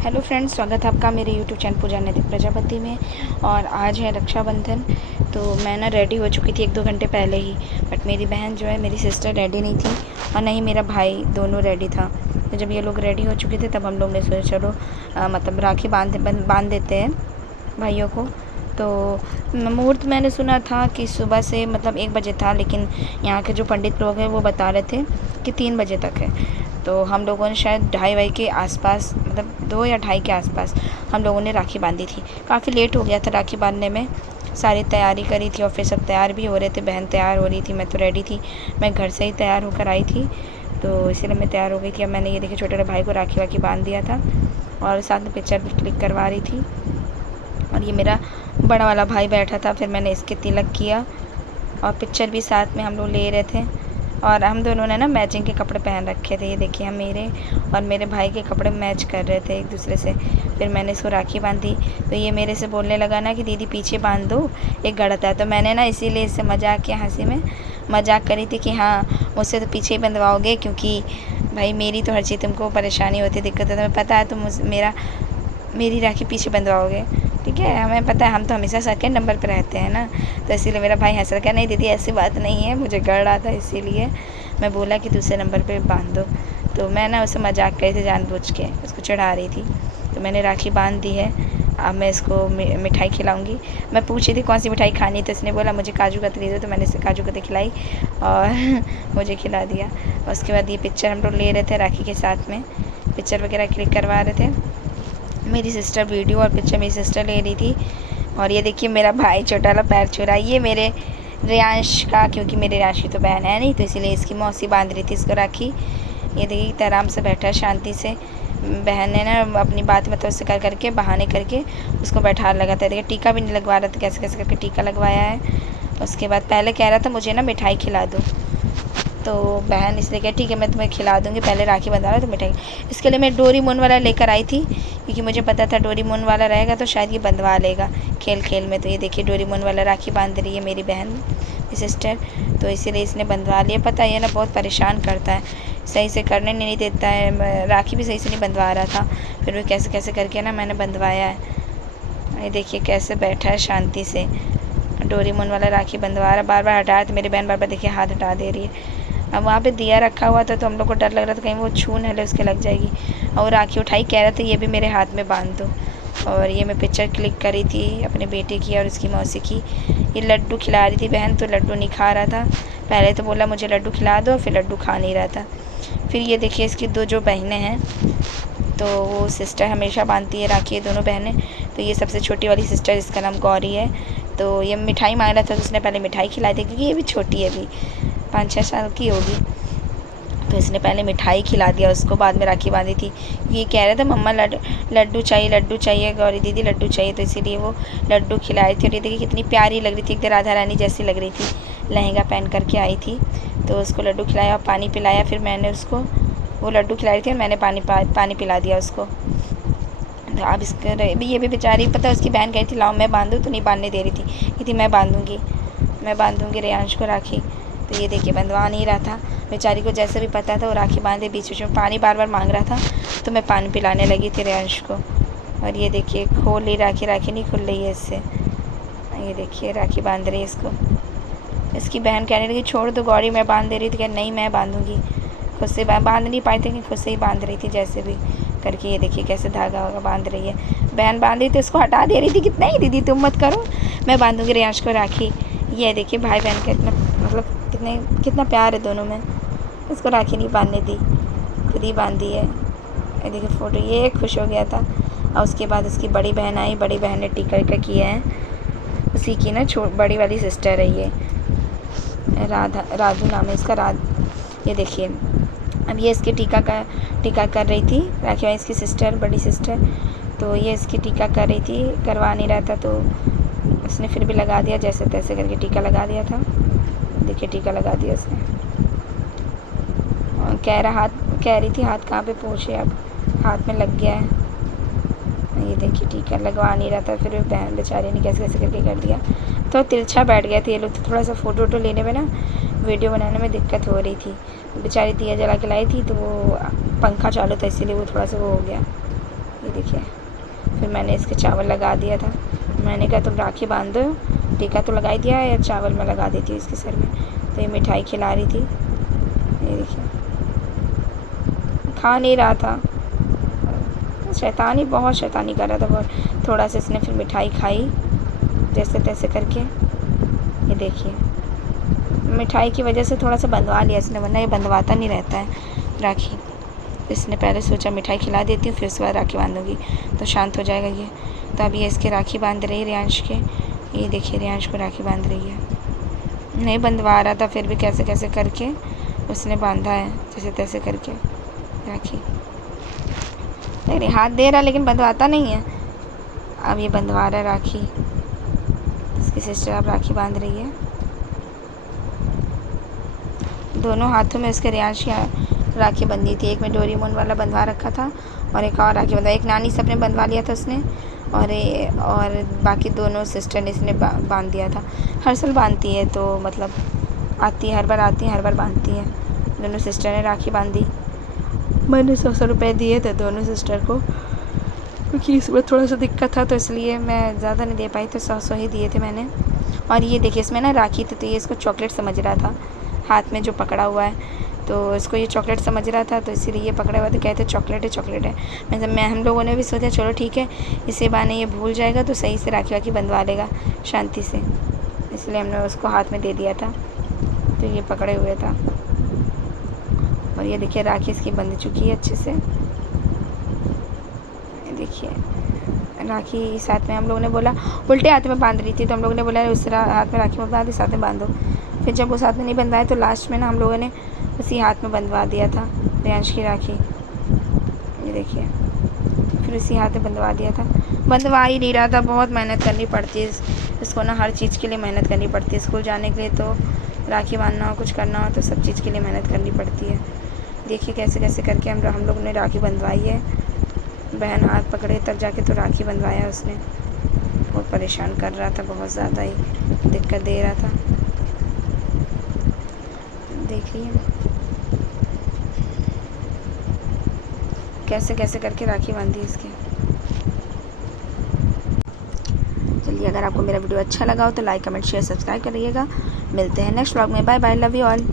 Hello friends, स्वागत है आपका मेरे यूट्यूब चैनल पूजा नैतिक प्रजापति में। और आज है रक्षाबंधन। तो मैं ना रेडी हो चुकी थी 1-2 घंटे पहले ही, बट मेरी बहन जो है, मेरी सिस्टर रेडी नहीं थी और नहीं मेरा भाई, दोनों रेडी था। तो जब ये लोग रेडी हो चुके थे तब हम लोग ने सोचा चलो मतलब राखी बांध देते हैं भाइयों को। तो मुहूर्त मैंने सुना था कि सुबह से मतलब 1 बजे था, लेकिन यहाँ के जो पंडित लोग हैं वो बता रहे थे कि 3 बजे तक है। तो हम लोगों ने शायद 2:30 के आसपास, मतलब 2 या 2:30 के आसपास हम लोगों ने राखी बांधी थी। काफ़ी लेट हो गया था राखी बांधने में। सारी तैयारी करी थी और फिर सब तैयार भी हो रहे थे। बहन तैयार हो रही थी, मैं तो रेडी थी, मैं घर से ही तैयार होकर आई थी, तो इसीलिए मैं तैयार हो गई थी। अब मैंने ये देखिए छोटे वाले भाई को राखी वाखी बांध दिया था और साथ में पिक्चर भी क्लिक करवा रही थी। और ये मेरा बड़ा वाला भाई बैठा था, फिर मैंने इसके तिलक किया और पिक्चर भी साथ में हम लोग ले रहे थे। और हम दोनों ने ना मैचिंग के कपड़े पहन रखे थे। ये देखिए, हम मेरे और मेरे भाई के कपड़े मैच कर रहे थे एक दूसरे से। फिर मैंने इसको राखी बांधी तो ये मेरे से बोलने लगा ना कि दीदी पीछे बांध दो, एक गड़ता है। तो मैंने ना इसीलिए इससे मजाक या हंसी में मजाक करी थी कि हाँ, मुझसे तो पीछे ही बंधवाओगे, क्योंकि भाई मेरी तो हर चीज़ तुमको परेशानी होती, दिक्कत है, तुम्हें पता है, तुम मेरी राखी पीछे बंधवाओगे। ठीक है, हमें पता है, हम तो हमेशा सेकंड नंबर पे रहते हैं ना। तो इसीलिए मेरा भाई हंस रहा, क्या नहीं दीदी ऐसी बात नहीं है, मुझे गड़ रहा था इसीलिए मैं बोला कि दूसरे नंबर पे बांध दो। तो मैं ना उसे मजाक कर रही थी, जानबूझ के उसको चढ़ा रही थी। तो मैंने राखी बांध दी है। अब मैं इसको मिठाई खिलाऊंगी। मैं पूछी थी कौन सी मिठाई खानी, तो इसने बोला मुझे काजू कतली दो, तो मैंने इसे काजू कतली खिलाई और मुझे खिला दिया। उसके बाद ये पिक्चर हम लोग ले रहे थे राखी के साथ में, पिक्चर वगैरह क्लिक करवा रहे थे। मेरी सिस्टर वीडियो और पिक्चर मेरी सिस्टर ले रही थी। और ये देखिए मेरा भाई छोटा वाला पैर छू रहा है, ये मेरे रियांश का, क्योंकि मेरे रियांश की तो बहन है नहीं, तो इसीलिए इसकी मौसी बांध रही थी इसको राखी। ये देखिए कितना आराम से बैठा है शांति से। बहन ने ना अपनी बात मतलब उससे कर करके बहाने करके उसको बैठा लगाता है। देखिए टीका भी नहीं लगवा रहा था, कैसे कैसे करके टीका लगवाया है। उसके बाद पहले कह रहा था मुझे ना मिठाई खिला दो, तो बहन इसलिए कहा ठीक है मैं तुम्हें खिला दूँगी, पहले राखी बंधवा तो मिठाई। इसके लिए मैं डोरेमोन वाला लेकर आई थी, क्योंकि मुझे पता था डोरेमोन वाला रहेगा तो शायद ये बंधवा लेगा खेल खेल में। तो ये देखिए डोरेमोन वाला राखी बांध रही है मेरी बहन, मेरी सिस्टर, तो इसीलिए इसने बंधवा लिया। पता है ये ना बहुत परेशान करता है, सही से करने नहीं देता है, राखी भी सही से नहीं बंधवा रहा था, फिर भी कैसे कैसे करके ना मैंने बंधवाया है। ये देखिए कैसे बैठा है शांति से, डोरेमोन वाला राखी बंधवा रहा, बार बार हटा रहा, तो मेरी बहन बार बार देखिए हाथ हटा दे रही है। अब वहाँ पे दिया रखा हुआ था तो हम लोग को डर लग रहा था कहीं वो छू न ले, उसके लग जाएगी। और वो राखी उठाई, कह रहा था ये भी मेरे हाथ में बांध दो। और ये मैं पिक्चर क्लिक करी थी अपने बेटे की और उसकी मौसी की। ये लड्डू खिला रही थी बहन, तो लड्डू नहीं खा रहा था। पहले तो बोला मुझे लड्डू खिला दो, फिर लड्डू खा नहीं रहा था। फिर ये देखिए इसकी जो बहनें हैं, तो वो सिस्टर हमेशा बांधती है राखी, ये दोनों बहनें। तो ये सबसे छोटी वाली सिस्टर, इसका नाम गौरी है। तो ये मिठाई मांग रहा था तो उसने पहले मिठाई खिलाई थी, क्योंकि ये भी छोटी है, अभी 5-6 साल की होगी। तो इसने पहले मिठाई खिला दिया उसको, बाद में राखी बांधी थी। ये कह रहा था मम्मा लड्डू चाहिए गौरी दीदी, लड्डू चाहिए, तो इसीलिए वो लड्डू खिलाई थी। और ये देखिए कितनी प्यारी लग रही थी, एकदम राधा रानी जैसी लग रही थी, लहंगा पहन करके आई थी। तो उसको लड्डू खिलाया और पानी पिलाया, फिर मैंने उसको, वो लड्डू खिलाई थी और मैंने पानी पिला दिया उसको। तो अब इसका ये भी बेचारी, पता है उसकी बहन कही थी लाओ मैं बांधूँ, तो नहीं बांधने दे रही थी, कहती मैं बांधूँगी रियांश को राखी। तो ये देखिए बंधवा नहीं रहा था बेचारी को, जैसे भी पता था वो राखी बांधे, बीच बीच में पानी बार बार मांग रहा था, तो मैं पानी पिलाने लगी थी रियांश को। और ये देखिए खोल ली राखी, राखी नहीं खुल रही है इससे। ये देखिए राखी बांध रही है इसको। इसकी बहन कहने लगी छोड़ दो गौरी, मैं बांध दे रही थी, क्या नहीं मैं बांधूँगी। खुद से बांध नहीं पाई थी कि खुद से ही बांध रही थी जैसे भी करके। ये देखिए कैसे धागा वागा बांध रही है। बहन बांध रही थी उसको हटा दे रही थी, कितना ही दीदी तुम मत करो, मैं बांधूँगी रियांश को राखी। ये देखिए भाई बहन का इतना मतलब कितना प्यार है दोनों में। इसको राखी नहीं बांधने दी, खुद ही बांधी है। ये देखिए फ़ोटो, ये खुश हो गया था। और उसके बाद उसकी बड़ी बहन आई, बड़ी बहन ने टीका किया है, उसी की ना बड़ी वाली सिस्टर है ये, राधू नाम है इसका, ये देखिए अब ये इसके टीका कर रही थी राखी भाई, इसकी सिस्टर, बड़ी सिस्टर। तो ये इसकी टीका कर रही थी, करवा नहीं रहा था, तो उसने फिर भी लगा दिया, जैसे तैसे करके टीका लगा दिया था। देखिए टीका लगा दिया उसने। और कह रही थी हाथ कहाँ पे पोछे, अब हाथ में लग गया है। ये देखिए टीका लगवा नहीं रहा था, फिर बहन बेचारी ने कैसे कैसे करके कर दिया। तो तिरछा बैठ गया था ये लोग, तो थोड़ा सा फ़ोटो लेने में ना, वीडियो बनाने में दिक्कत हो रही थी। बेचारी दिया जला के लाई थी, तो वो पंखा चालू था इसीलिए वो थोड़ा सा वो हो गया। ये देखिए, फिर मैंने इसके चावल लगा दिया था। मैंने कहा तुम राखी बांध दो, टीका तो लगा ही दिया है, या चावल मैं लगा देती हूँ इसके सर में। तो ये मिठाई खिला रही थी, ये देखिए, खा नहीं रहा था, शैतानी, बहुत शैतानी कर रहा था बहुत। थोड़ा सा इसने फिर मिठाई खाई जैसे तैसे करके। ये देखिए, मिठाई की वजह से थोड़ा सा बंधवा लिया इसने, वरना ये बंधवाता नहीं रहता है राखी। इसने पहले सोचा मिठाई खिला देती हूँ, फिर उसके बाद राखी बांधूंगी तो शांत हो जाएगा ये। तो अब ये इसके राखी बांध रही है रियांश के। ये देखिए, रियांश को राखी बांध रही है। नहीं बंधवा रहा था, फिर भी कैसे कैसे करके उसने बांधा है, जैसे तैसे करके राखी। नहीं हाथ दे रहा लेकिन बंधवाता नहीं है। अब ये बंधवा रहा है राखी। इसकी सिस्टर अब राखी बांध रही है। दोनों हाथों में इसके रियांश की राखी बंधी थी। एक में डोरेमोन वाला बंधवा रखा था और एक और राखी बंधवा, एक नानी सबने बंधवा लिया था उसने, और बाकी दोनों सिस्टर ने इसने बांध दिया था। हर साल बांधती है, तो मतलब आती है, हर बार आती है, हर बार बांधती है। दोनों सिस्टर ने राखी बांधी। मैंने 100 रुपये दिए थे दोनों सिस्टर को, क्योंकि इसमें थोड़ा सा दिक्कत था, तो इसलिए मैं ज़्यादा नहीं दे पाई, तो 100 ही दिए थे मैंने। और ये देखिए, इसमें ना राखी थी, तो ये इसको चॉकलेट समझ रहा था, हाथ में जो पकड़ा हुआ है, तो इसको ये चॉकलेट समझ रहा था, तो इसीलिए ये पकड़ा हुआ था, कहते चॉकलेट है चॉकलेट है। मतलब हम लोगों ने भी सोचा चलो ठीक है, इसी बहाने ये भूल जाएगा तो सही से राखी वाखी बंधवा लेगा शांति से, इसलिए हमने उसको हाथ में दे दिया था, तो ये पकड़े हुए था। और ये देखिए, राखी इसकी बंध चुकी है अच्छे से। देखिए, राखी साथ में हम लोगों ने बोला, उल्टे हाथ में बांध रही थी, तो हम लोगों ने बोला उस हाथ में राखी मत बांधो, साथ में बांधो। फिर जब उस हाथ में नहीं बंधवाया, तो लास्ट में ना हम लोगों ने उसी हाथ में बंधवा दिया था रियांश की राखी। ये देखिए, फिर उसी हाथ में बंधवा दिया था। बंधवा ही नहीं रहा था, बहुत मेहनत करनी पड़ती है इसको ना, हर चीज़ के लिए मेहनत करनी पड़ती है। स्कूल जाने के लिए तो राखी बांधना हो, कुछ करना हो, तो सब चीज़ के लिए मेहनत करनी पड़ती है। देखिए कैसे कैसे करके हम लोगों ने राखी बंधवाई है। बहन हाथ पकड़े तब जाके तो राखी बंधवाया उसने। बहुत परेशान कर रहा था, बहुत ज़्यादा ही दिक्कत दे रहा था। देखिए कैसे कैसे करके राखी बांधी इसकी। चलिए, अगर आपको मेरा वीडियो अच्छा लगा हो तो लाइक कमेंट शेयर सब्सक्राइब करिएगा। मिलते हैं नेक्स्ट व्लॉग में। Bye bye, love you all.